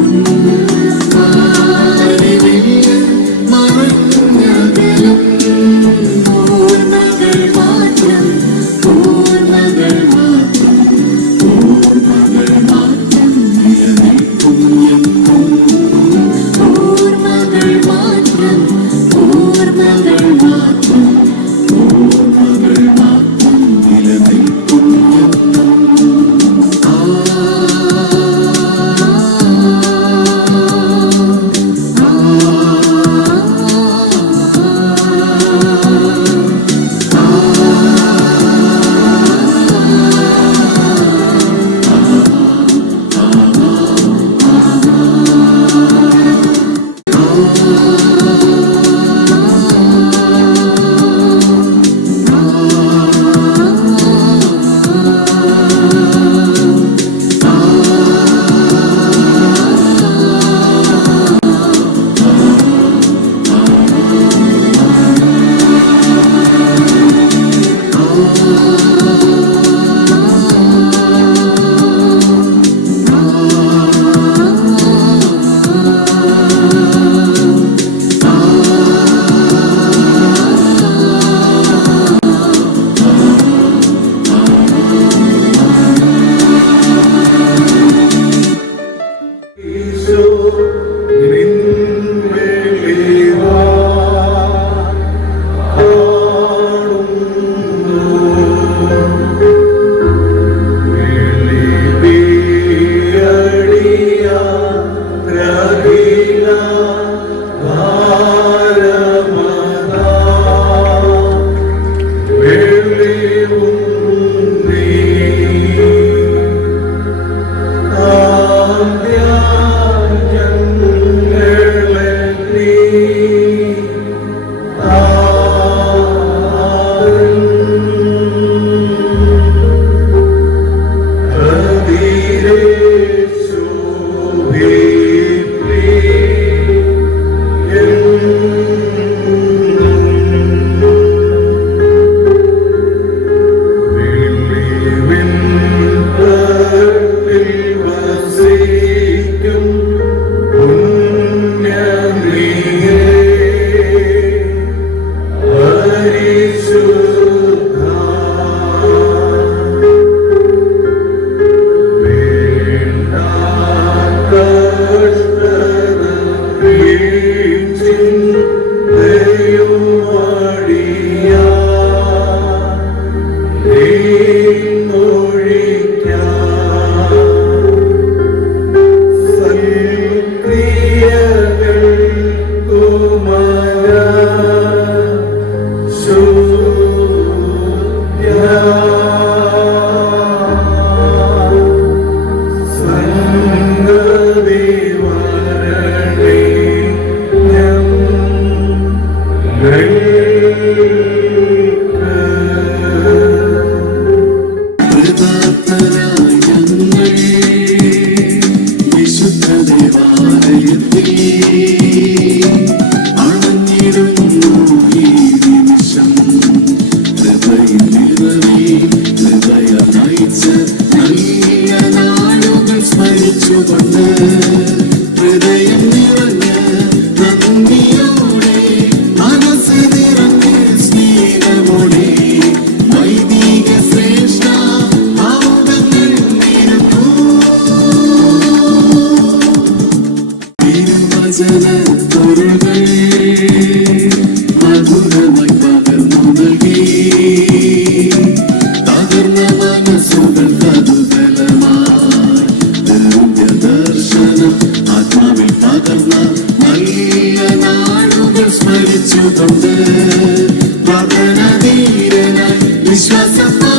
you. Ooh. വാസന പൊരുതേ മധുരമായി പകർന്നു നൽകി തകർന്ന മനസ്സുകൾ കതുതലമായ ദർശനം ആത്മാവിൽ പകർന്ന നല്ല നാളുകൾ സ്മരിച്ചുകൊണ്ട് പതന ധീരനായി വിശ്വാസം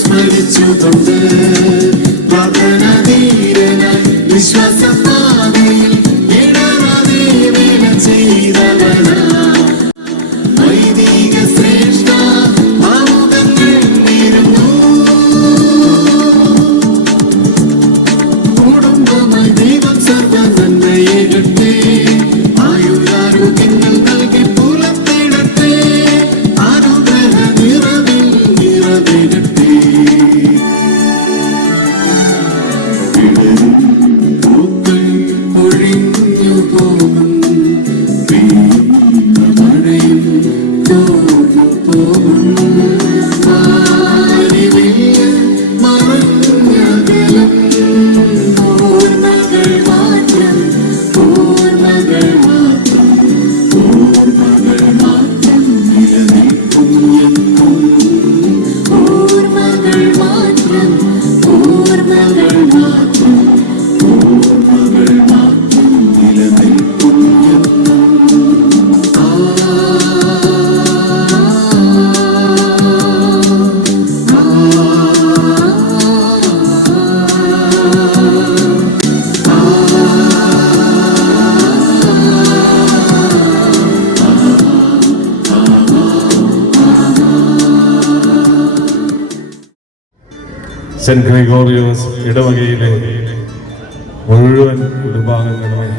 സ്മരിച്ചുകൊണ്ട് പ്രാർത്ഥന ധീരനായി വിശ്വാസം പാതയിൽ ഇടറാതെ വേല ചെയ്തവനാ സെന്റ് ഗ്രിഗോറിയോസ് ഇടവകയിലെ മുഴുവൻ കുടുംബാംഗങ്ങളും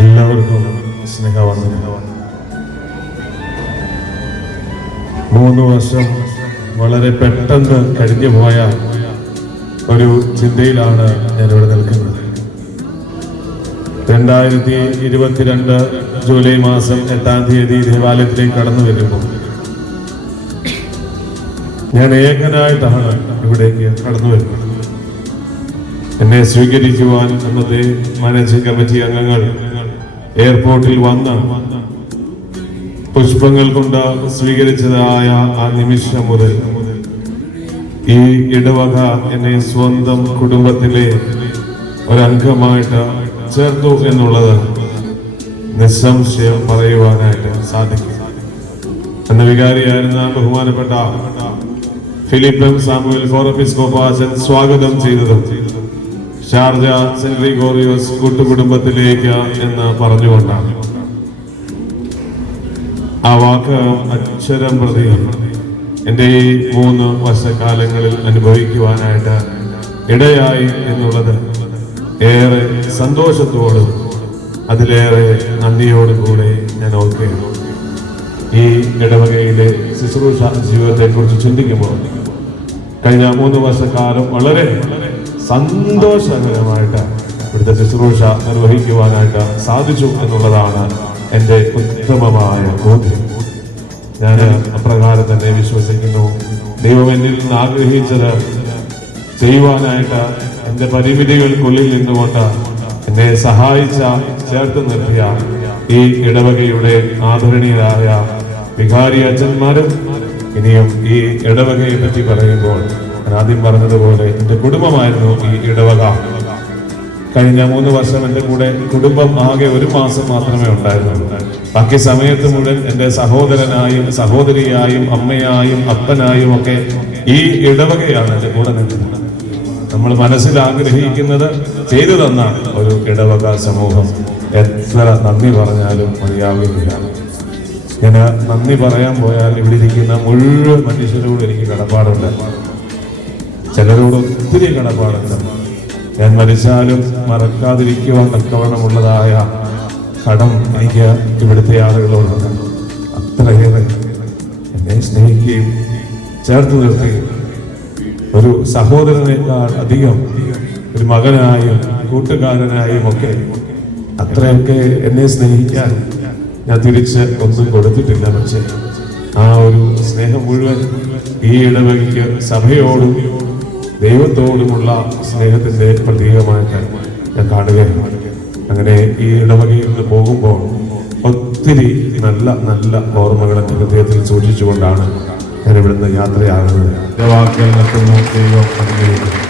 എല്ലാവർക്കും സ്നേഹവന്ദനം മൂന്ന് വർഷം വളരെ പെട്ടെന്ന് കഴിഞ്ഞു പോയ ഒരു ചിന്തയിലാണ് ഞാനിവിടെ നിൽക്കുന്നത്. രണ്ടായിരത്തി ഇരുപത്തിരണ്ട് ജൂലൈ മാസം എട്ടാം തീയതി ദേവാലയത്തിലേക്ക് കടന്നു വരുമ്പോൾ ഞാൻ ഏകനായിട്ടാണ് ഇവിടേക്ക് കടന്നു വരുന്നു. എന്നെ സ്വീകരിക്കുവാൻ അന്നത്തെ മാനേജിംഗ് കമ്മിറ്റി അംഗങ്ങൾ എയർപോർട്ടിൽ വന്ന് പുഷ്പങ്ങൾ കൊണ്ട് സ്വീകരിച്ചതായ ആ നിമിഷം മുതൽ ഈ ഇടവക എന്നെ സ്വന്തം കുടുംബത്തിലെ ഒരംഗമായിട്ട് ചേർത്തു എന്നുള്ളത് നിസ്സംശയം പറയുവാനായിട്ട് സാധിക്കും. എന്ന വികാരിയായിരുന്ന ബഹുമാനപ്പെട്ട ഫിലിപ്പ് സാമുവൽ ഫോറപ്പിസ്കോപ്പാച്ചൻ സ്വാഗതം ചെയ്തതും ഷാർജ സെന്റ് ഗ്രിഗോറിയോസ് കൂട്ടുകുടുംബത്തിലേക്ക് എന്ന് പറഞ്ഞുകൊണ്ടാണ്. ആ വാക്ക് അക്ഷരം പ്രതി എന്റെ ഈ മൂന്ന് വർഷക്കാലങ്ങളിൽ അനുഭവിക്കുവാനായിട്ട് ഇടയായി എന്നുള്ളത് ഏറെ സന്തോഷത്തോടും അതിലേറെ നന്ദിയോടും കൂടെ ഞാൻ ഓർക്കുകയാണ്. ഈ ഇടവകയിലെ ശുശ്രൂഷ ജീവിതത്തെ കുറിച്ച് ചിന്തിക്കുമ്പോൾ കഴിഞ്ഞ മൂന്ന് വർഷക്കാലം വളരെ സന്തോഷകരമായിട്ട് ഇവിടുത്തെ ശുശ്രൂഷ നിർവഹിക്കുവാനായിട്ട് സാധിച്ചു എന്നുള്ളതാണ് എന്റെ ഉത്തമമായ ബോധ്യം. ഞാൻ അപ്രകാരം തന്നെ വിശ്വസിക്കുന്നു. ദൈവം എന്നിൽ നിന്ന് ആഗ്രഹിച്ചത് ചെയ്യുവാനായിട്ട് എന്റെ പരിമിതികൾക്കുള്ളിൽ നിന്നുകൊണ്ട് എന്നെ സഹായിച്ച ചേർത്ത് നിർത്തിയ ഈ ഇടവകയുടെ ആദരണീയരായ വികാരി അച്ഛന്മാരും ഇനിയും ഈ ഇടവകയെ പറ്റി പറയുമ്പോൾ ഞാൻ ആദ്യം പറഞ്ഞതുപോലെ എന്റെ കുടുംബമായിരുന്നു ഈ ഇടവക. കഴിഞ്ഞ മൂന്ന് വർഷം എന്റെ കൂടെ കുടുംബം ആകെ ഒരു മാസം മാത്രമേ ഉണ്ടായിരുന്നുള്ളൂ. ബാക്കി സമയത്ത് മുഴുവൻ എന്റെ സഹോദരനായും സഹോദരിയായും അമ്മയായും അപ്പനായും ഒക്കെ ഈ ഇടവകയാണ് എന്റെ കൂടെ നിന്നത് നമ്മൾ മനസ്സിൽ ആഗ്രഹിക്കുന്നത് ചെയ്തു തന്ന ഒരു ഇടവക സമൂഹം. എത്ര നന്ദി പറഞ്ഞാലും മതിയാവുകയില്ല. ഞാൻ നന്ദി പറയാൻ പോയാൽ ഇവിടെ ഇരിക്കുന്ന മുഴുവൻ മനുഷ്യരോട് എനിക്ക് കടപ്പാടുണ്ട്. ചിലരോട് ഒത്തിരി കടപ്പാടുണ്ട്. ഞാൻ മരിച്ചാലും മറക്കാതിരിക്കുവാൻ തക്കവണ്ണമുള്ളതായ കടം എനിക്ക് ഇവിടുത്തെ ആളുകളോടുണ്ട്. അത്രയേറെ എന്നെ സ്നേഹിക്കുകയും ചേർത്ത് നിർത്തുകയും ഒരു സഹോദരനേക്കാൾ അധികം ഒരു മകനായും കൂട്ടുകാരനായും ഒക്കെ അത്രയൊക്കെ എന്നെ സ്നേഹിക്കാൻ ഞാൻ തിരിച്ച് ഒന്നും കൊടുത്തിട്ടില്ല പക്ഷേ ആ ഒരു സ്നേഹം മുഴുവൻ ഈ ഇടവകയ്ക്ക് സഭയോടും ദൈവത്തോടുമുള്ള സ്നേഹത്തിന്റെ പ്രതീകമായിട്ട് ഞാൻ കാണുകയാണ്. അങ്ങനെ ഈ ഇടവകയിൽ നിന്ന് പോകുമ്പോൾ ഒത്തിരി നല്ല നല്ല ഓർമ്മകൾ എന്റെ ഹൃദയത്തിൽ സൂക്ഷിച്ചുകൊണ്ടാണ് ഞാൻ ഇവിടുന്ന് യാത്രയാകുന്നത് ദൈവം അനുഗ്രഹിക്കുന്നു.